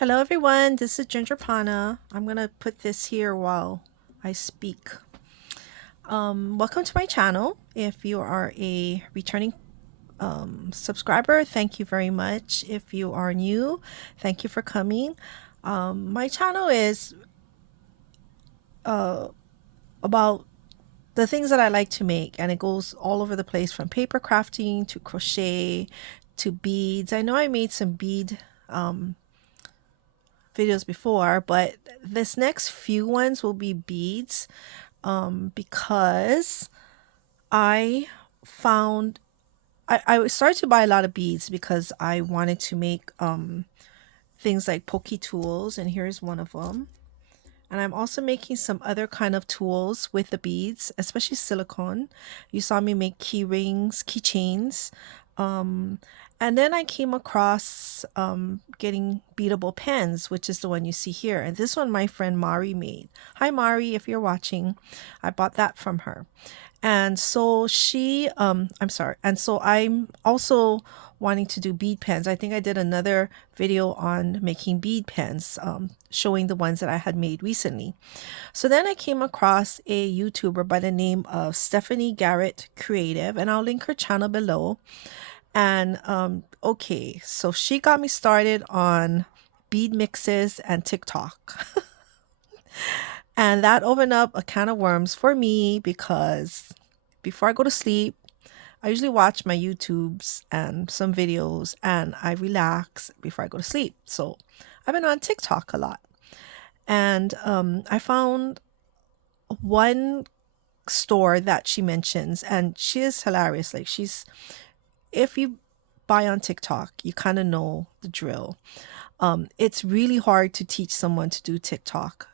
Hello, everyone. This is Ginger Pana. I'm going to put this here while I speak. Welcome to my channel. If you are a returning subscriber, thank you very much. If you are new, thank you for coming. My channel is uh, about the things that I like to make, and it goes all over the place from paper crafting to crochet to beads. I know I made some bead um, videos before, but this next few ones will be beads because I found I started to buy a lot of beads because I wanted to make things like pokey tools, and here's one of them. And I'm also making some other kind of tools with the beads, especially silicone. You saw me make key rings, keychains. Um, and then I came across getting beadable pens, which is the one you see here. And this one my friend Mari made. Hi, Mari, if you're watching. I bought that from her. And so I'm sorry. And so I'm also wanting to do bead pens. I think I did another video on making bead pens, showing the ones that I had made recently. So then I came across a YouTuber by the name of Stephanie Garrett Creative, and I'll link her channel below. And okay, so she got me started on bead mixes and TikTok. And that opened up a can of worms for me because before I go to sleep, I usually watch my YouTubes and some videos and I relax before I go to sleep. So I've been on TikTok a lot. And I found one store that she mentions, and she is hilarious. Like, if you buy on TikTok, you kind of know the drill. It's really hard to teach someone to do TikTok,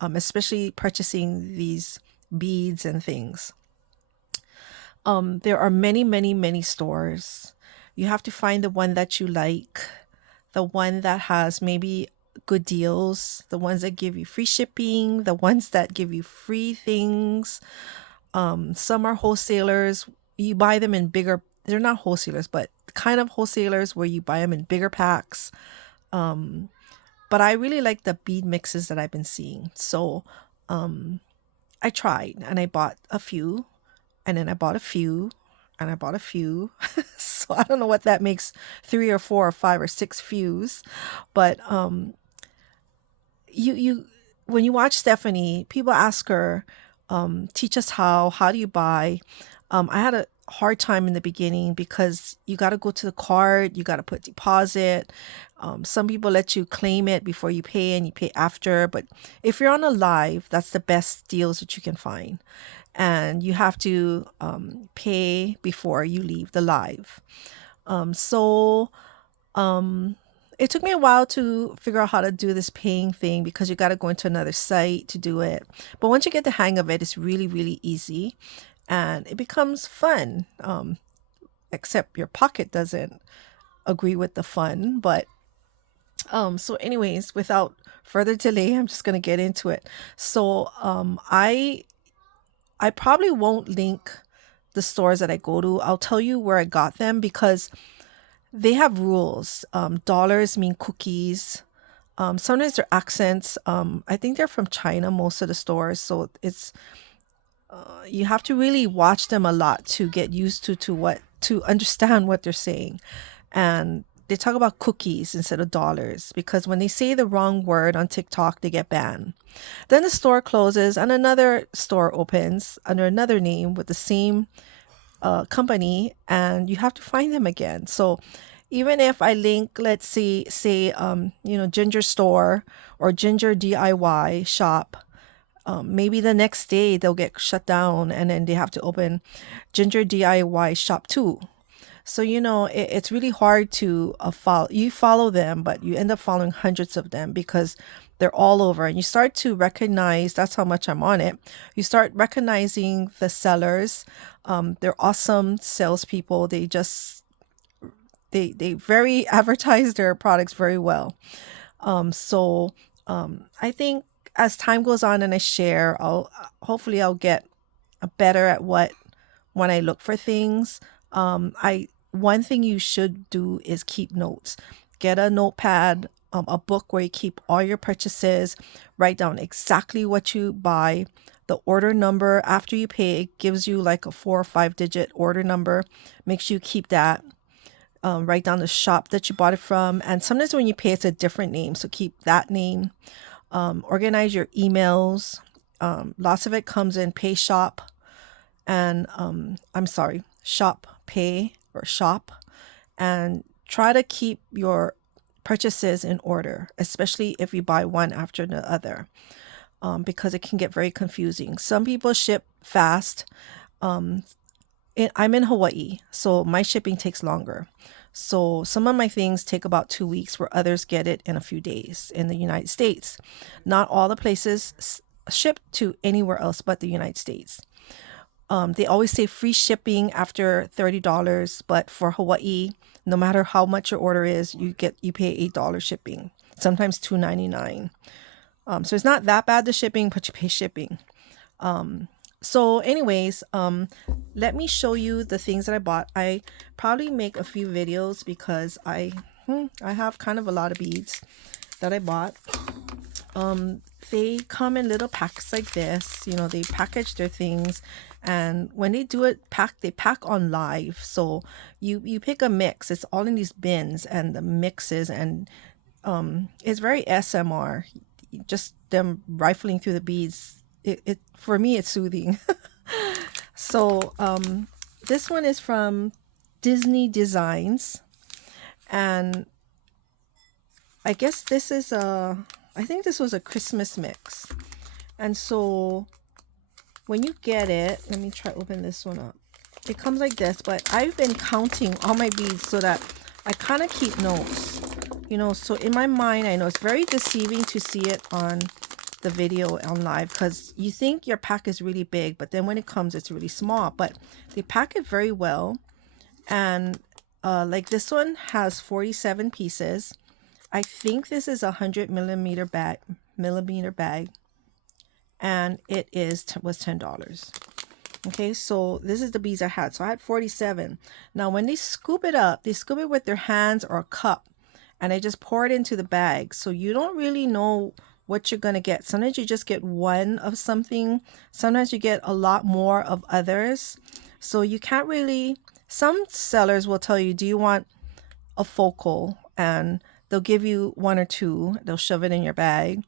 especially purchasing these beads and things. There are many, many, many stores. You have to find the one that you like, the one that has maybe good deals, the ones that give you free shipping, the ones that give you free things. Some are wholesalers. You buy them in bigger, they're not wholesalers, but kind of wholesalers where you buy them in bigger packs. Um, but I really like the bead mixes that I've been seeing. So um, I tried and I bought a few, and then I bought a few, and I bought a few. So I don't know what that makes, three or four or five or six fews, but you when you watch Stephanie, people ask her, teach us how do you buy? I had a hard time in the beginning because you got to go to the card, you got to put deposit. Some people let you claim it before you pay and you pay after, but if you're on a live, that's the best deals that you can find, and you have to pay before you leave the live. So it took me a while to figure out how to do this paying thing because you got to go into another site to do it. But once you get the hang of it, it's really, really easy and it becomes fun. Except your pocket doesn't agree with the fun. But so anyways, without further delay, I'm just gonna get into it. So I probably won't link the stores that I go to. I'll tell you where I got them because they have rules. Dollars mean cookies. Sometimes they're accents. I think they're from China, most of the stores. So it's you have to really watch them a lot to get used to understand what they're saying. And they talk about cookies instead of dollars because when they say the wrong word on TikTok, they get banned. Then the store closes and another store opens under another name with the same company, and you have to find them again. So even if I link, let's say Ginger Store or Ginger DIY shop, maybe the next day they'll get shut down and then they have to open Ginger DIY shop 2. So it's really hard to follow. You follow them, but you end up following hundreds of them because they're all over, and you start to recognize. That's how much I'm on it. You start recognizing the sellers. They're awesome salespeople. They very advertise their products very well. So I think as time goes on and I share, I'll hopefully I'll get better at what when I look for things. I One thing you should do is keep notes. Get a notepad, a book where you keep all your purchases, write down exactly what you buy, the order number after you pay. It gives you like a 4 or 5 digit order number. Make sure you keep that. Write down the shop that you bought it from. And sometimes when you pay, it's a different name. So keep that name. Organize your emails. Lots of it comes in pay shop and I'm sorry, shop pay or shop. And try to keep your purchases in order, especially if you buy one after the other, because it can get very confusing. Some people ship fast. Um, I'm in Hawaii, so my shipping takes longer. So some of my things take about 2 weeks, where others get it in a few days in the United States. Not all the places ship to anywhere else but the United States. They always say free shipping after $30, but for Hawaii, no matter how much your order is, you pay $8 shipping, sometimes $2.99. So it's not that bad the shipping, but you pay shipping. So anyways, let me show you the things that I bought. I probably make a few videos because I have kind of a lot of beads that I bought. They come in little packs like this. You know, they package their things, and when they do it, they pack on live. So you pick a mix. It's all in these bins and the mixes, and it's very SMR. Just them rifling through the beads. It for me, it's soothing. So this one is from Disney Designs, and I guess I think this was a Christmas mix. And so when you get it, let me try open this one up. It comes like this, but I've been counting all my beads so that I kind of keep notes, you know. So in my mind, I know it's very deceiving to see it on the video on live, because you think your pack is really big, but then when it comes, it's really small. But they pack it very well. And like this one has 47 pieces. I think this is a 100 millimeter bag, and it was $10. Okay, so this is the beads I had. So I had 47. Now when they scoop it up, they scoop it with their hands or a cup, and they just pour it into the bag. So you don't really know what you're gonna get. Sometimes you just get one of something. Sometimes you get a lot more of others. So you can't really. Some sellers will tell you, do you want a focal? And they'll give you one or two. They'll shove it in your bag.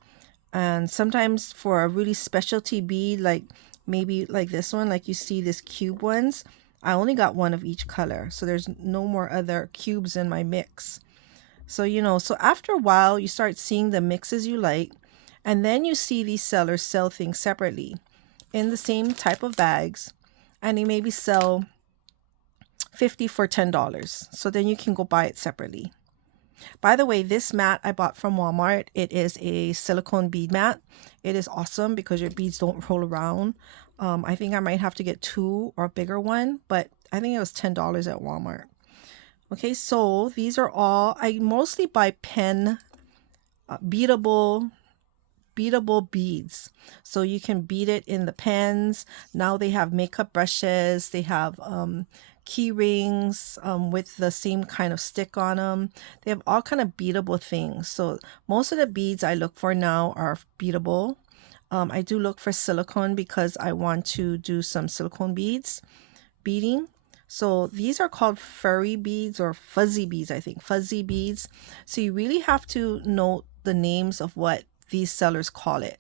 And sometimes for a really specialty bead, like maybe like this one, like you see this cube ones, I only got one of each color. So there's no more other cubes in my mix. So, you know, so after a while, you start seeing the mixes you like. And then you see these sellers sell things separately in the same type of bags. And they maybe sell 50 for $10. So then you can go buy it separately. By the way, this mat I bought from Walmart. It is a silicone bead mat. It is awesome because your beads don't roll around. I think I might have to get two or a bigger one, but I think it was $10 at Walmart. Okay, so these are all, I mostly buy pen, beadable beads. So you can bead it in the pens. Now they have makeup brushes. They have key rings with the same kind of stick on them. They have all kind of beadable things. So most of the beads I look for now are beadable. I do look for silicone because I want to do some silicone beading. So these are called furry beads or fuzzy beads, I think. Fuzzy beads. So you really have to know the names of what these sellers call it.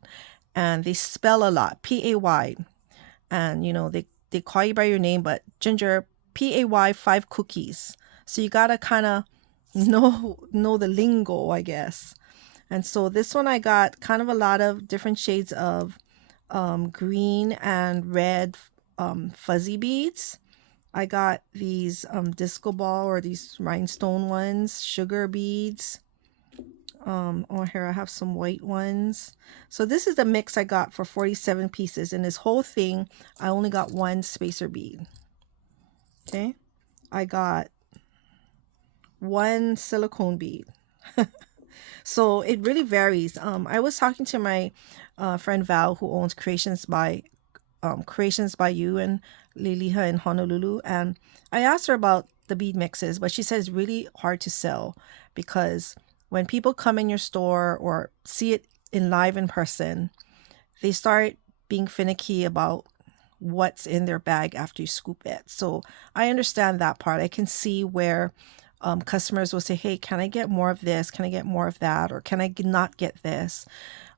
And they spell a lot. Pay. And, you know, they call you by your name, but Ginger, Pay 5 cookies. So you got to kind of know the lingo, I guess. And so this one I got kind of a lot of different shades of green and red fuzzy beads. I got these disco ball or these rhinestone ones, sugar beads. Oh, here I have some white ones. So this is the mix I got for 47 pieces. In this whole thing, I only got one spacer bead. Okay. I got one silicone bead. So it really varies. I was talking to my friend Val, who owns Creations by You and Liliha in Honolulu, and I asked her about the bead mixes, but she said it's really hard to sell because when people come in your store or see it in live in person, they start being finicky about what's in their bag after you scoop it. So I understand that part. I can see where customers will say, hey, can I get more of this? Can I get more of that? Or can I not get this?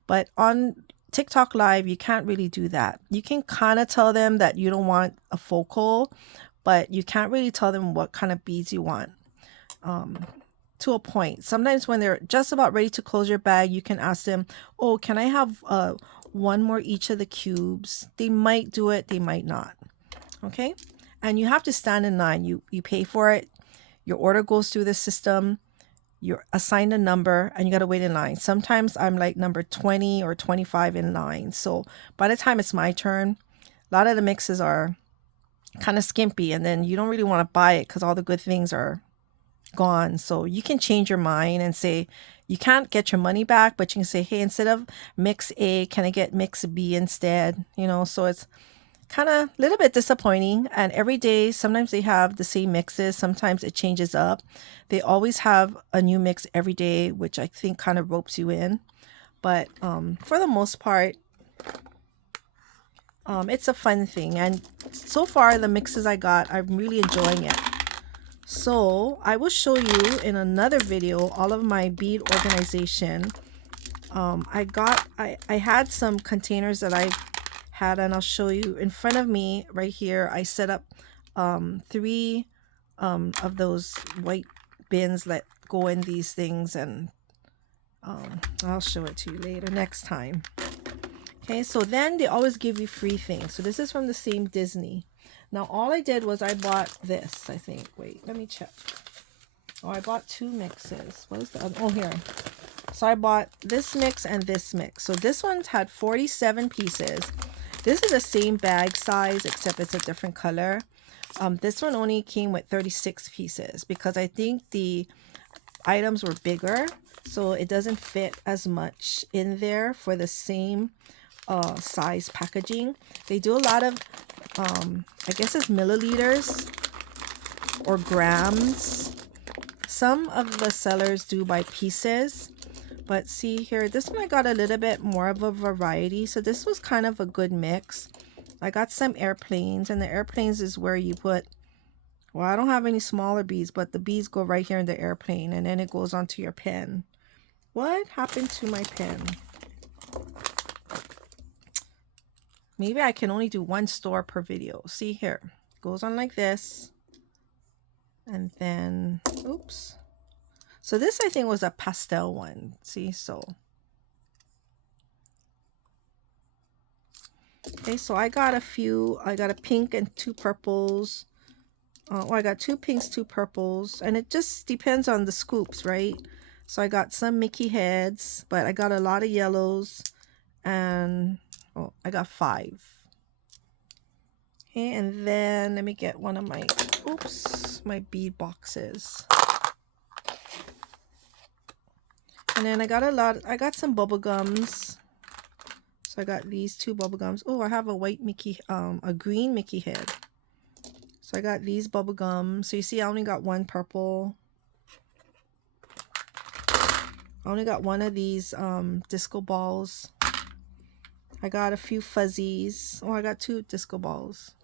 But on TikTok Live, you can't really do that. You can kind of tell them that you don't want a focal, but you can't really tell them what kind of beads you want. To a point. Sometimes when they're just about ready to close your bag, you can ask them, oh, can I have one more each of the cubes? They might do it, they might not. Okay. And you have to stand in line. You pay for it. Your order goes through the system. You're assigned a number and you got to wait in line. Sometimes I'm like number 20 or 25 in line. So by the time it's my turn, a lot of the mixes are kind of skimpy, and then you don't really want to buy it because all the good things are gone. So you can change your mind and say you can't get your money back, but you can say, hey, instead of mix A, can I get mix B instead? So it's kind of a little bit disappointing. And every day, sometimes they have the same mixes, sometimes it changes up. They always have a new mix every day, which I think kind of ropes you in. But for the most part, it's a fun thing. And so far, the mixes I got, I'm really enjoying it. So I will show you in another video all of my bead organization. I had some containers that I had, and I'll show you in front of me right here. I set up 3 of those white bins that go in these things, and I'll show it to you later next time. Okay, so then they always give you free things. So this is from the same Disney. Now, all I did was I bought this, I think. Wait, let me check. Oh, I bought 2 mixes. What is the other? Oh, here. So I bought this mix and this mix. So this one's had 47 pieces. This is the same bag size, except it's a different color. This one only came with 36 pieces because I think the items were bigger. So it doesn't fit as much in there for the same size packaging. They do a lot of I guess it's milliliters or grams. Some of the sellers do by pieces, but see here, this one I got a little bit more of a variety. So this was kind of a good mix. I got some airplanes, and the airplanes is where you put, well, I don't have any smaller beads, but the beads go right here in the airplane, and then it goes onto your pen. What happened to my pen? Maybe I can only do 1 store per video. See here, it goes on like this. And then, oops. So this I think was a pastel one. See, so. Okay, so I got a few. I got a pink and 2 purples. I got 2 pinks, 2 purples. And it just depends on the scoops, right? So I got some Mickey heads, but I got a lot of yellows. And oh, I got 5. Okay, and then let me get one of my, oops, my bead boxes. And then I got some bubble gums. So I got these 2 bubble gums. Oh, I have a white Mickey, a green Mickey head. So I got these bubble gums. So you see, I only got 1 purple. I only got 1 of these disco balls. I got a few fuzzies. Oh, I got 2 disco balls.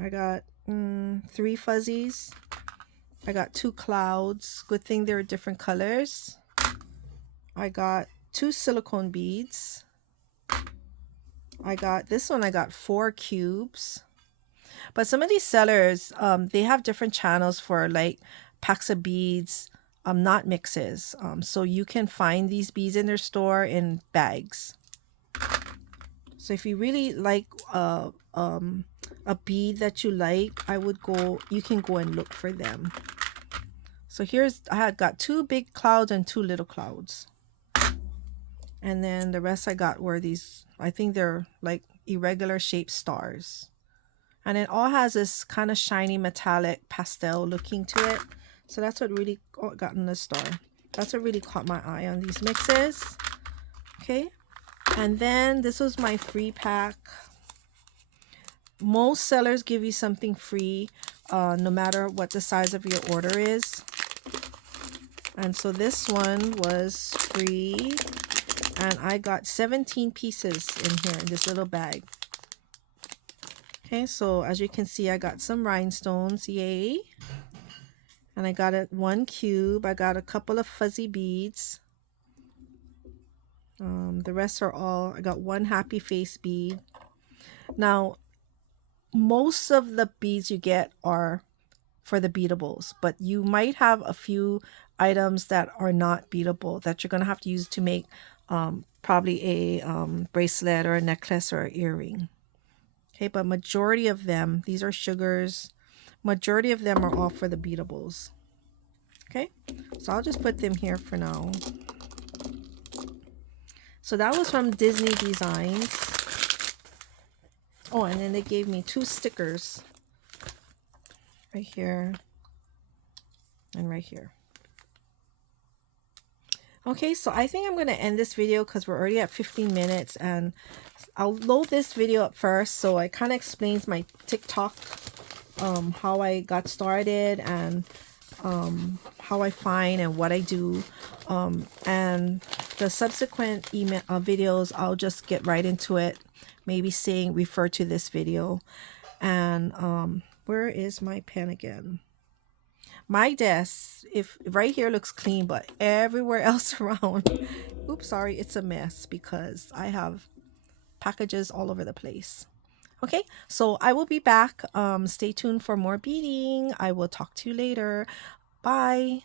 I got 3 fuzzies. I got 2 clouds. Good thing they're different colors. I got 2 silicone beads. I got this one. I got 4 cubes. But some of these sellers, they have different channels for like packs of beads, not mixes. So you can find these beads in their store in bags. So if you really like a bead that you like, you can go and look for them. So I had got 2 big clouds and 2 little clouds. And then the rest I got were these, I think they're like irregular shaped stars. And it all has this kind of shiny metallic pastel looking to it. So that's what really got in the star. That's what really caught my eye on these mixes. Okay. And then this was my free pack. Most sellers give you something free, no matter what the size of your order is. And so this one was free, and I got 17 pieces in here in this little bag. Okay, so as you can see, I got some rhinestones, yay. And I got one cube. I got a couple of fuzzy beads. The rest are all, I got one happy face bead. Now, most of the beads you get are for the beadables, but you might have a few items that are not beadable that you're going to have to use to make probably a bracelet or a necklace or an earring. Okay, but majority of them, these are sugars, majority of them are all for the beadables. Okay, so I'll just put them here for now. So that was from Disney Designs. Oh, and then they gave me 2 stickers right here and right here. Okay, so I think I'm going to end this video because we're already at 15 minutes, and I'll load this video up first. So it kind of explains my TikTok, how I got started, and how I find and what I do, and the subsequent email videos, I'll just get right into it, maybe saying refer to this video. And where is my pen again? My desk, if right here looks clean, but everywhere else around, oops, sorry, it's a mess because I have packages all over the place. Okay, so I will be back. Stay tuned for more beading. I will talk to you later. Bye.